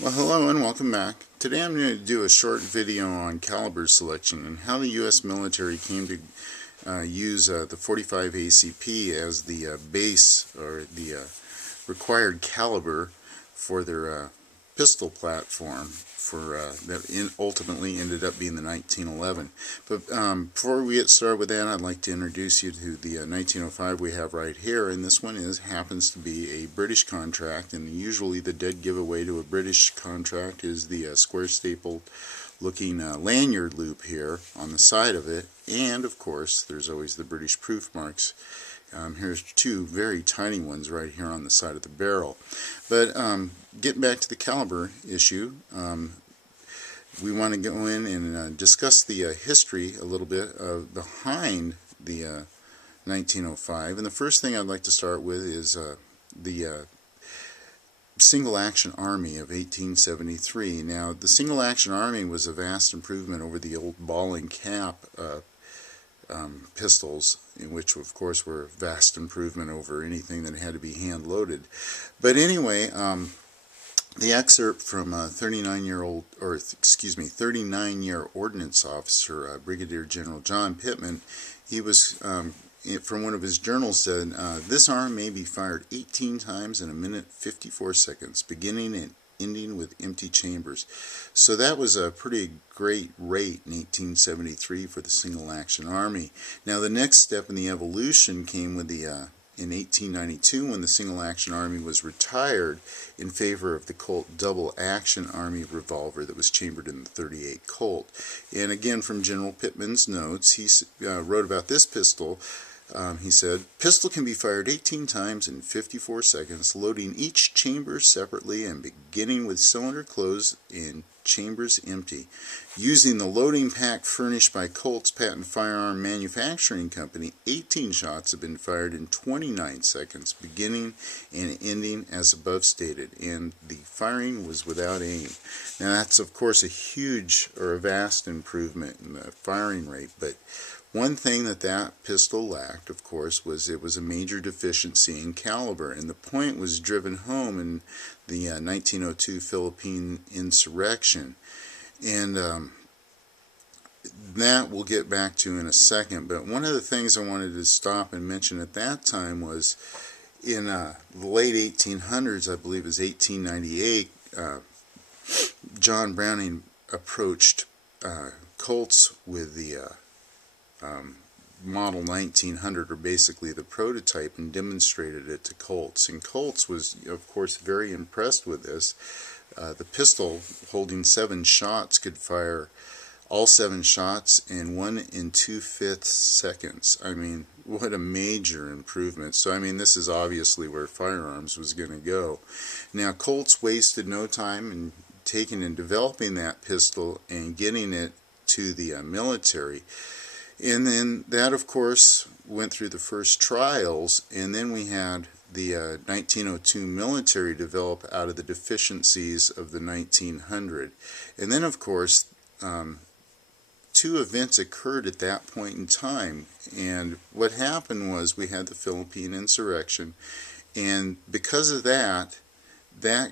Well, hello and welcome back. Today I'm going to do a short video on caliber selection and how the U.S. military came to use the 45 ACP as the base or the required caliber for their pistol platform that ultimately ended up being the 1911. But before we get started with that, I'd like to introduce you to the 1905 we have right here, and this one happens to be a British contract, and usually the dead giveaway to a British contract is the square stapled looking lanyard loop here on the side of it, and of course there's always the British proof marks. Here's two very tiny ones right here on the side of the barrel. But getting back to the caliber issue, we want to go in and discuss the history a little bit behind the 1905. And the first thing I'd like to start with is the Single Action Army of 1873. Now, the Single Action Army was a vast improvement over the old ball and cap pistols, in which of course were a vast improvement over anything that had to be hand loaded. But anyway, the excerpt from 39-year Ordnance Officer Brigadier General John Pittman, he was from one of his journals said, this arm may be fired 18 times in a minute 54 seconds, beginning and ending with empty chambers. So that was a pretty great rate in 1873 for the Single Action Army. Now the next step in the evolution came with the in 1892 when the Single Action Army was retired in favor of the Colt Double Action Army revolver that was chambered in the .38 Colt. And again, from General Pittman's notes, he wrote about this pistol. He said, pistol can be fired 18 times in 54 seconds, loading each chamber separately and beginning with cylinder closed and chambers empty. Using the loading pack furnished by Colt's Patent Firearm Manufacturing Company, 18 shots have been fired in 29 seconds, beginning and ending as above stated, and the firing was without aim. Now that's of course a huge or a vast improvement in the firing rate, but one thing that pistol lacked, of course, was it was a major deficiency in caliber, and the point was driven home in the 1902 Philippine Insurection, and that we'll get back to in a second. But one of the things I wanted to stop and mention at that time was in the late 1800s, I believe it was 1898, John Browning approached Colts with the Model 1900, or basically the prototype, and demonstrated it to Colts. And Colts was, of course, very impressed with this. The pistol, holding 7 shots, could fire all 7 shots in 1 2/5 seconds. I mean, what a major improvement. So, I mean, this is obviously where firearms was going to go. Now, Colts wasted no time in taking and developing that pistol and getting it to the military. And then that, of course, went through the first trials, and then we had the 1902 military develop out of the deficiencies of the 1900. And then, of course, 2 events occurred at that point in time. And what happened was we had the Philippine Insurection, and because of that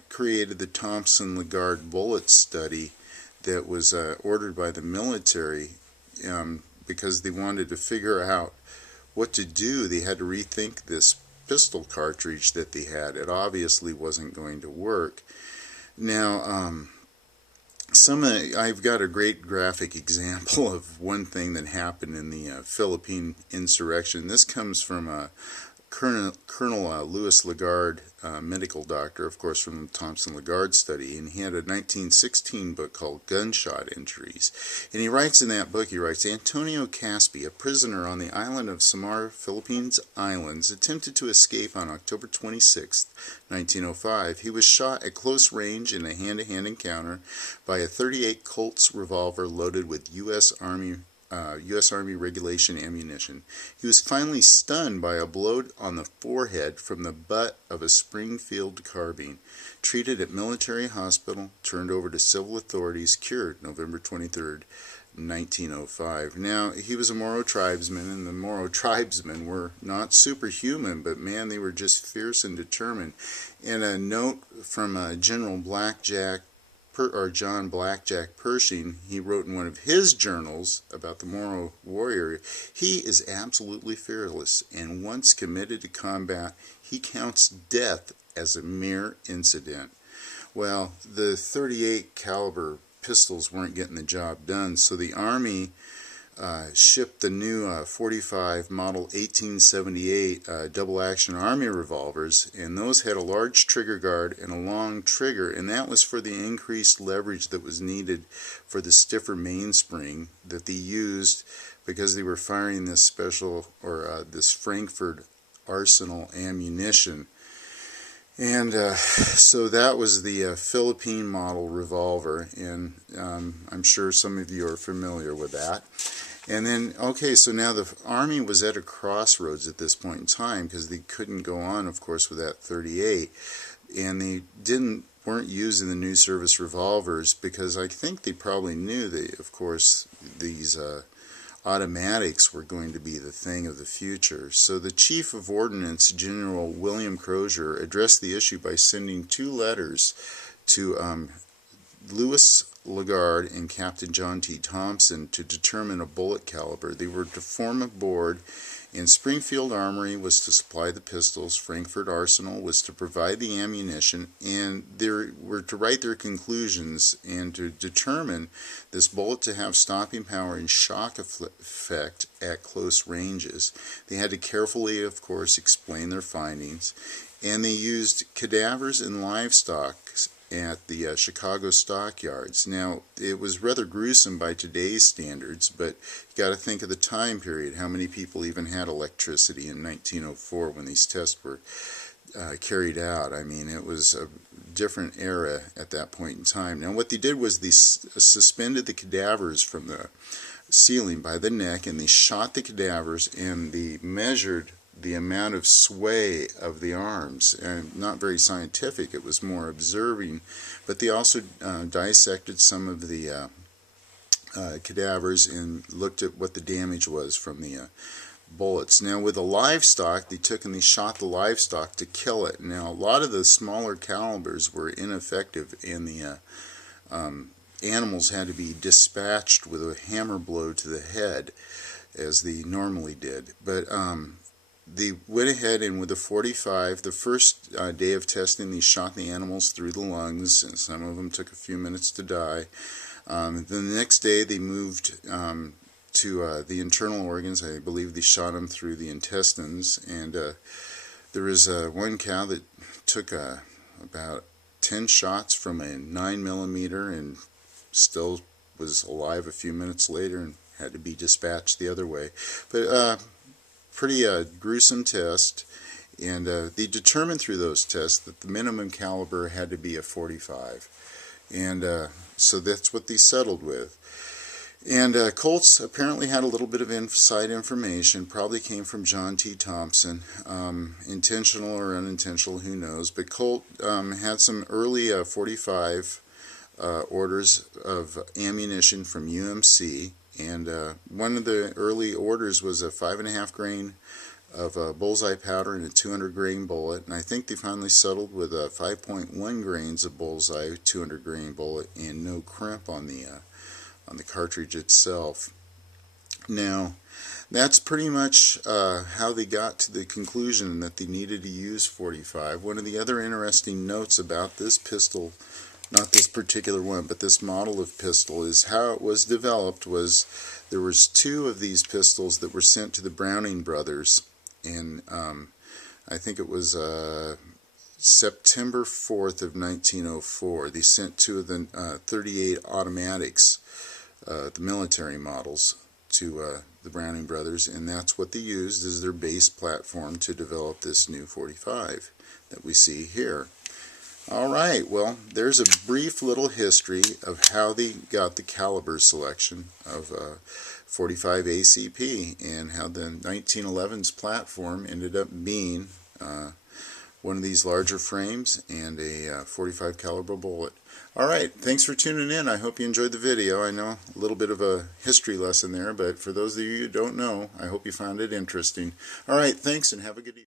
created the Thonpson Lagarde Bullet study that was ordered by the military. Because they wanted to figure out what to do. They had to rethink this pistol cartridge that they had. It obviously wasn't going to work. Now, I've got a great graphic example of one thing that happened in the Philippine Insurection. This comes from Colonel Louis Lagarde, medical doctor, of course, from the Thompson Lagarde study, and he had a 1916 book called Gunshot Injuries. And he writes in that book, Antonio Caspi, a prisoner on the island of Samar, Philippines Islands, attempted to escape on October 26, 1905. He was shot at close range in a hand-to-hand encounter by a .38 Colt's revolver loaded with U.S. Army regulation ammunition. He was finally stunned by a blow on the forehead from the butt of a Springfield carbine. Treated at military hospital, turned over to civil authorities, cured November 23rd, 1905. Now, he was a Moro tribesman, and the Moro tribesmen were not superhuman, but man, they were just fierce and determined. And a note from General Blackjack John Blackjack Pershing, he wrote in one of his journals about the Moro warrior, he is absolutely fearless, and once committed to combat, he counts death as a mere incident. Well, the .38 caliber pistols weren't getting the job done, so the Army shipped the new .45 model 1878 double-action Army revolvers, and those had a large trigger guard and a long trigger, and that was for the increased leverage that was needed for the stiffer mainspring that they used because they were firing this special, or this Frankfurt Arsenal ammunition. And so that was the Philippine model revolver, and I'm sure some of you are familiar with that. And then, okay, so now the Army was at a crossroads at this point in time because they couldn't go on, of course, with that .38, and they weren't using the new service revolvers because I think they probably knew that, of course, these automatics were going to be the thing of the future. So the Chief of Ordnance, General William Crozier, addressed the issue by sending 2 letters to Louis Lagarde and Captain John T. Thompson to determine a bullet caliber. They were to form a board, and Springfield Armory was to supply the pistols, Frankfurt Arsenal was to provide the ammunition, and they were to write their conclusions and to determine this bullet to have stopping power and shock effect at close ranges. They had to carefully, of course, explain their findings, and they used cadavers and livestock at the Chicago stockyards. Now, it was rather gruesome by today's standards, but you got to think of the time period, how many people even had electricity in 1904 when these tests were carried out. I mean, it was a different era at that point in time. Now, what they did was they suspended the cadavers from the ceiling by the neck, and they shot the cadavers, and they measured the amount of sway of the arms, and not very scientific, it was more observing, but they also dissected some of the cadavers and looked at what the damage was from the bullets. Now with the livestock, they took and they shot the livestock to kill it. Now a lot of the smaller calibers were ineffective, and the animals had to be dispatched with a hammer blow to the head as they normally did. But they went ahead, and with the .45, the first day of testing, they shot the animals through the lungs, and some of them took a few minutes to die. Then the next day they moved to the internal organs. I believe they shot them through the intestines, and there was one cow that took about 10 shots from a 9mm and still was alive a few minutes later and had to be dispatched the other way. But pretty gruesome test, and they determined through those tests that the minimum caliber had to be a .45, and so that's what they settled with. And Colts apparently had a little bit of inside information, probably came from John T. Thompson, intentional or unintentional, who knows, but Colt had some early .45 orders of ammunition from UMC. And one of the early orders was a 5.5 grain of bullseye powder and a 200 grain bullet, and I think they finally settled with 5.1 grains of bullseye, 200 grain bullet, and no crimp on the cartridge itself. Now, that's pretty much how they got to the conclusion that they needed to use .45. One of the other interesting notes about this pistol, not this particular one, but this model of pistol, is how it was developed. Was there was 2 of these pistols that were sent to the Browning brothers in I think it was September 4th of 1904. They sent 2 of the .38 automatics, the military models, to the Browning brothers, and that's what they used as their base platform to develop this new .45 that we see here. Alright, well, there's a brief little history of how they got the caliber selection of .45 ACP, and how the 1911's platform ended up being one of these larger frames and a .45 caliber bullet. Alright, thanks for tuning in. I hope you enjoyed the video. I know a little bit of a history lesson there, but for those of you who don't know, I hope you found it interesting. Alright, thanks, and have a good evening.